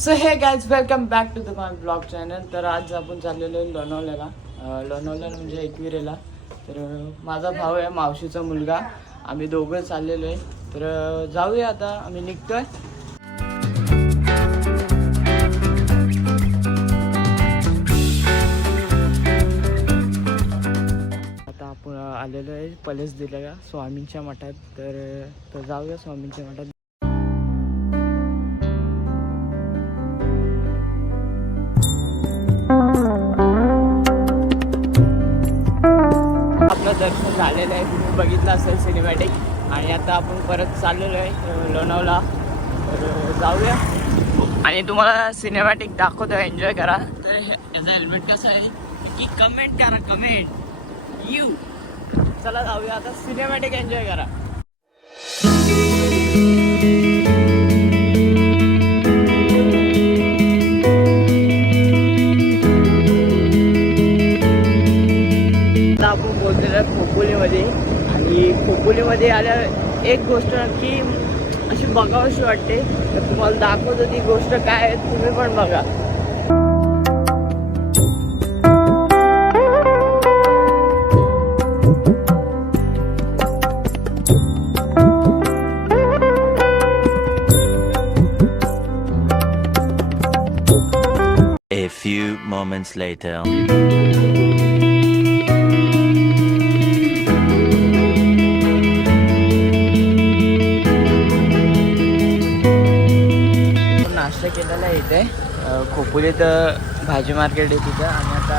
So hey guys welcome back to the my blog channel. तर आज आपण चाललेलो आहे लोणावळ्याला म्हणजे एकविरेला. तर माझा भाऊ आहे, मावशीचा मुलगा, आम्ही दोघं चाललेलो आहे. तर जाऊया आता, आम्ही निघतोय. आता आपण आलेलो आहे पलेस दिलेला स्वामींच्या मठात. तर जाऊया स्वामींच्या मठात. आपलं दर्शन झालेलं आहे, तुम्ही बघितलं असेल सिनेमॅटिक. आणि आता आपण परत चाललेलो आहे लोणावळा. तर जाऊया आणि तुम्हाला सिनेमॅटिक दाखवतो, एन्जॉय करा. तर याचा हेल्मेट कसं आहे की कमेंट करा, कमेंट यू. चला जाऊया आता, सिनेमॅटिक एन्जॉय करा. आपण बोललेलो आहे खोपोलीमध्ये. आणि खोपोलीमध्ये आल्या एक गोष्ट की अशी बघावीशी वाटते. तर तुम्हाला दाखवतो ती गोष्ट काय आहे, तुम्ही पण बघा. A few moments later. नाश्ता केलेला आहे इथे खोपोलीत भाजी मार्केट आहे तिथं. आणि आता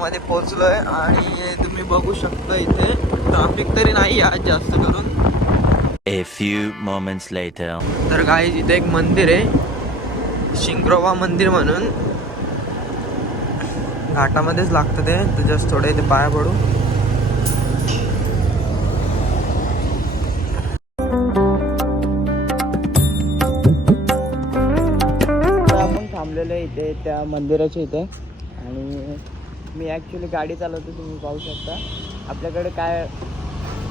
मध्ये पोहोचलोय आणि तुम्ही बघू शकता इथे ट्रॅफिक तरी नाही आज जास्त करून. A few moments later. तर गाईज इथे एक मंदिर आहे, शिंगरोबा मंदिर म्हणून. घाटामध्येच लागतं ते, तर जस्ट थोडे इथे पाया पडू. आपण थांबलेलो आहे इथे त्या मंदिराच्या इथे. आणि मी ॲक्च्युली गाडी चालवतो, तुम्ही पाहू शकता. आपल्याकडे काय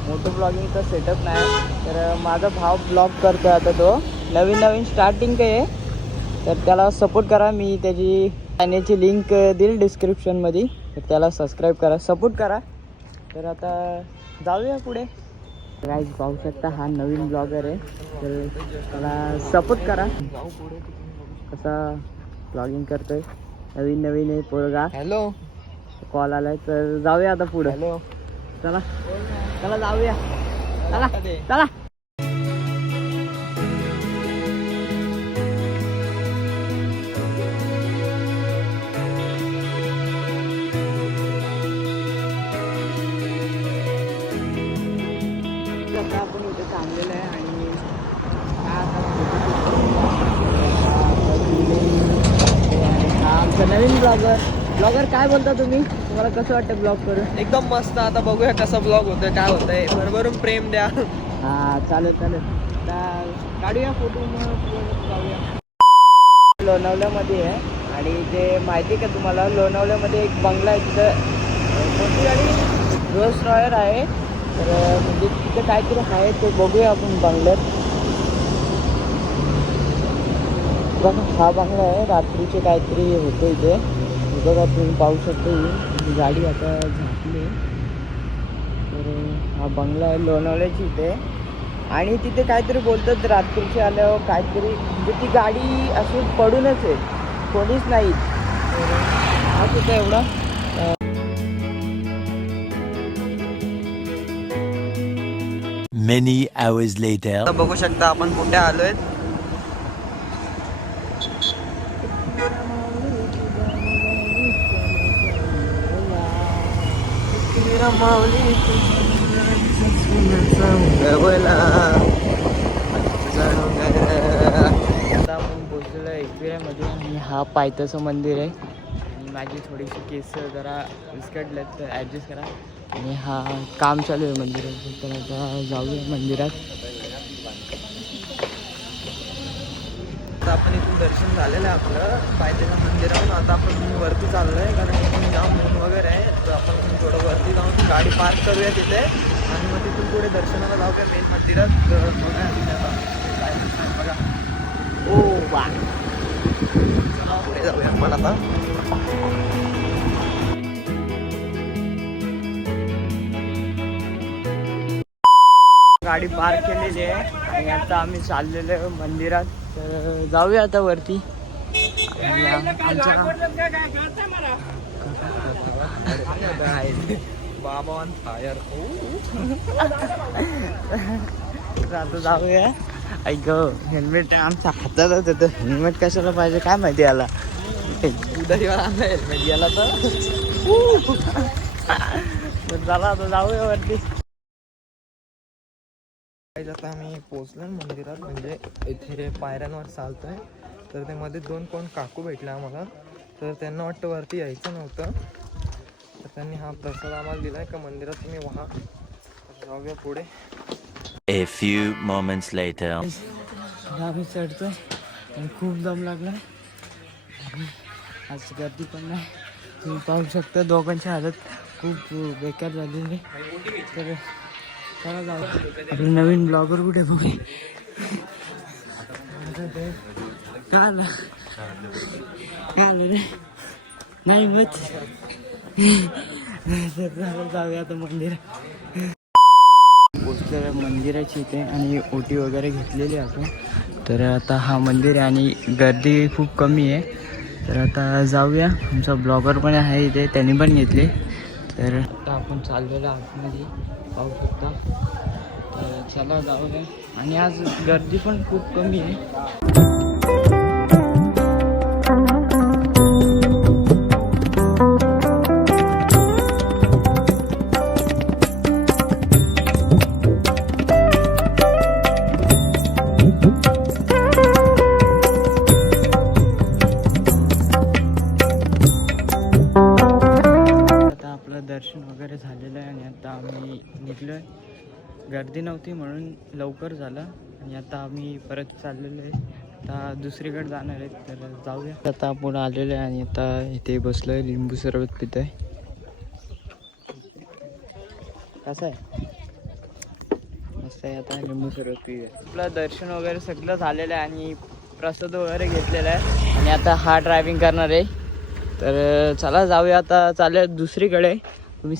मोठं ब्लॉगिंगचा सेटअप नाही. तर माझा भाव ब्लॉग करतो आता, तो नवीन स्टार्टिंग काय आहे. तर त्याला सपोर्ट करा. मी त्याची चॅनलची लिंक देईल डिस्क्रिप्शनमध्ये. तर त्याला सबस्क्राईब करा, सपोर्ट करा. तर आता जाऊया पुढे. गाईज पाहू शकता, हा नवीन ब्लॉगर आहे. तर त्याला सपोर्ट करा. जाऊ पुढे, कसा ब्लॉगिंग करतोय, नवीन आहे पोरगा. हॅलो, कॉल आलाय. तर जाऊया आता पुढे. हॅलो, चला जाऊया. चला आता आपण इथे थांबलेलं आहे. आणि हा आमचा नवीन ब्लॉगर काय बोलता तुम्ही, तुम्हाला कसं वाटतं ब्लॉग करून? एकदम मस्त. आता बघूया कसा ब्लॉग होतोय, काय होतंय. भरभरून प्रेम द्या. हा चालेल. आता काढूया फोटो, मग जाऊया. लोणावळ्यामध्ये आहे. आणि ते माहिती आहे का तुम्हाला, लोणावळ्यामध्ये एक बंगला आहे तिथं, कोणती गाडी रोल्स रॉयल आहे. तर म्हणजे तिथं काहीतरी आहे, ते बघूया आपण बंगल्यात. बघा हा बंगला आहे, रात्रीचे काहीतरी होतं इथे. बघा तुम्ही पाहू शकता, ही गाडी आता झाकली. तर हा बंगला आहे लोणावळ्याची इथे. आणि तिथे काहीतरी बोलतात रात्रीचे आल्यावर काहीतरी, म्हणजे ती गाडी अशी पडूनच आहे, कोणीच नाही. तर हा तिथं एवढा Many hours later. आता बघू शकता आपण कुठे आलोय. आता आपण पोचलेलो आहे एकविऱ्यामध्ये. आणि हा पायथ्याचं मंदिर आहे. आणि माझी थोडीशी केस जरा विस्कटल्यात, तर ॲडजस्ट करा. आणि हा काम चालू आहे मंदिराचं. तर आता जाऊया मंदिरात. आपण इथून दर्शन झालेलं आहे आपलं पायथ्याच्या मंदिरावर. आता आपण वरती चाललो आहे कारण इथून जाम ऊन वगैरे आहे. तर आपण थोडं वरती जाऊन गाडी पार्क करूया तिथे आणि मग तिथून पुढे दर्शनाला जाऊया मेन मंदिरात. तर बघा तिथे आता जायचं आहे बघा. ओ वा, चला पुढे जाऊया आपण आता. गाडी पार्क केलेली आहे आणि आता आम्ही चाललेलो आहे मंदिरात. तर जाऊया आता वरती. आणि बाबा ऑन फायर. आता जाऊया. ऐक हेल्मेट आमच्या हातात होतं. हेल्मेट कशाला पाहिजे काय माहिती याला. उदारीवर आणलं हेल्मेट गेला तर चला आता जाऊया वरती. आता आम्ही पोचलो मंदिरात. म्हणजे इथे पायऱ्यांवर चालतोय. तर ते मध्ये दोन कोण काकू भेटले आम्हाला. तर त्यांना वाटतं वरती यायचं नव्हतं. तर त्यांनी हा प्रसाद आम्हाला दिलाय का मंदिरात तुम्ही वहा. जाऊया पुढे. A few moments later. आम्ही चढतोय आणि खूप दम लागला. आज गर्दी पण नाही. तुम्ही पाहू शकता दोघांची हालत खूप बेकार झालेली. तर चला जाऊ. आपले नवीन ब्लॉगर कुठे बघू. काय आलं रे नाही मत. जाऊया आता मंदिर. पोचलेलं मंदिराची इथे आणि ओटी वगैरे घेतलेली आपण. तर आता हा मंदिर आहे आणि गर्दी खूप कमी आहे. तर आता जाऊया. आमचा ब्लॉगर पण आहे इथे, त्यांनी पण घेतले. तर आता आपण चाललेलो आतमध्ये पाहू शकता. तर चला जाऊया. आणि आज गर्दी पण खूप कमी आहे. दर्शन वगैरे झालेलं आहे आणि आता आम्ही निघलो आहे. गर्दी नव्हती म्हणून लवकर झालं आणि आता आम्ही परत चाललेलो आहे. आता दुसरीकडे जाणार आहे. तर जाऊया. आता आपण आलेलो आहे आणि आता इथे बसलो आहे. लिंबू सरबत पित आहे. कसं आहे मस्त आहे. आता लिंबू सरबत पिऊया. आपलं दर्शन वगैरे सगळं झालेलं आहे आणि प्रसाद वगैरे घेतलेला आहे आणि आता हा ड्रायव्हिंग करणार आहे. तर चला जाऊया. आता चालूया दुसरीकडे. तुम्ही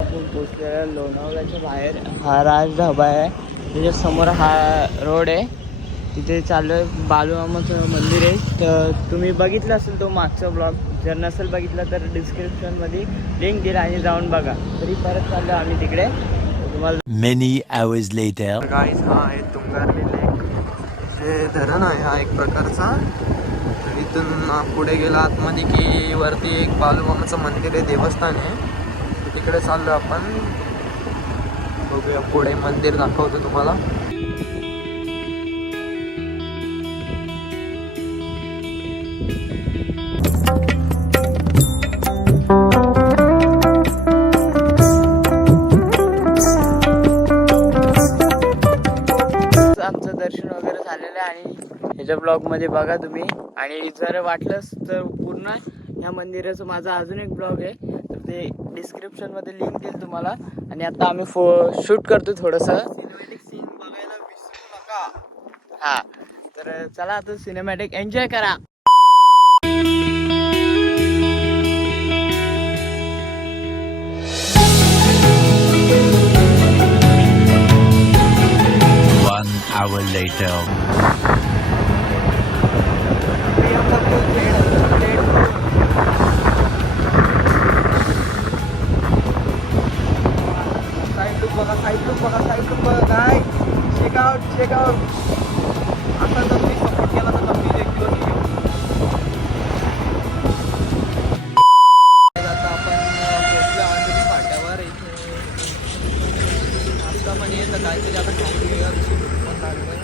आपण पोचलेल्या लोणावळ्याच्या बाहेर हा राज ढाबा आहे. त्याच्या समोर हा रोड आहे. तिथे चालू आहे बालूमामाचं मंदिर आहे. तर तुम्ही बघितलं असेल तो मागचा ब्लॉग. जर नसेल बघितला तर डिस्क्रिप्शनमध्ये लिंक दिला आणि जाऊन बघा. तरी परत चाललो आम्ही तिकडे. Many hours later. गाईज हा आहे तुंगारली लेक. जे धरण आहे हा एक प्रकारचा. तर इथून पुढे गेला आतमध्ये की वरती एक बालूमामाचं मंदिर आहे, देवस्थान आहे. तर तिकडे चाललो आपण. बघूया पुढे मंदिर दाखवतो तुम्हाला. आमचं दर्शन वगैरे झालेलं आहे आणि ह्याच्या ब्लॉगमध्ये बघा तुम्ही. आणि जर वाटलंच तर पूर्ण ह्या मंदिराचं माझा अजून एक ब्लॉग आहे. तर ते डिस्क्रिप्शनमध्ये लिंक देईल तुम्हाला. आणि आता आम्ही शूट करतो थोडंसं सिनेमॅटिक सीन बघायला विसरू नका. हां तर चला आता सिनेमॅटिक एन्जॉय करा. Hour later. साईड लुक बघा काय. चेकआउट आता जर मी सपोर्ट केला तर नक्की एक दिवस येऊ. आता आपण पोचलो अंजली फाट्यावर. इथे नाश्ता पण येतं काहीतरी आता खाऊन घेऊया. पण लागलं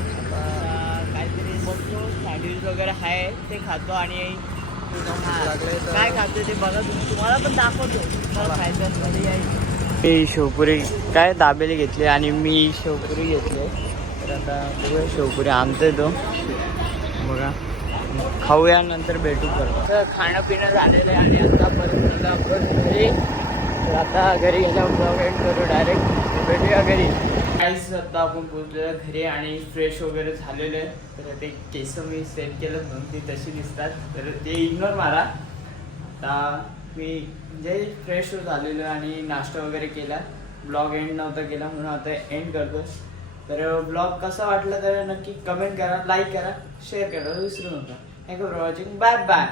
काहीतरी बघतो सँडविच वगैरे आहे ते खातो. आणि लागलंय तर काय खातो ते बघा तुम्ही. तुम्हाला पण दाखवतो. तुम्हाला खायचं असलं यायचं. मी शेवपुरी काय दाबेली घेतली आणि मी शेवपुरी घेतली. तर आता बघूया शेवपुरी आणतोय तो बघा, खाऊया नंतर भेटू परत. तर खाणं पिणं झालेलं आहे आणि आता परत आपण घरी. तर आता घरी गेल्यावर ब्लॉग एंड करू डायरेक्ट, भेटूया घरी. काहीच आता आपण पोचलेलं घरी आणि फ्रेश वगैरे झालेलं आहे. तर ते केस मी सेट केलं म्हणून ती तशी दिसतात, तर ते इग्नोर मारा. आता मी म्हणजे फ्रेश झालेलो आणि नाश्ता वगैरे केला. ब्लॉग एंड नव्हता केला म्हणून आता एंड करतो. तर ब्लॉग कसा वाटला तर नक्की कमेंट करा, लाईक करा, शेअर करा विसरू नका. Thank you for watching. Bye bye.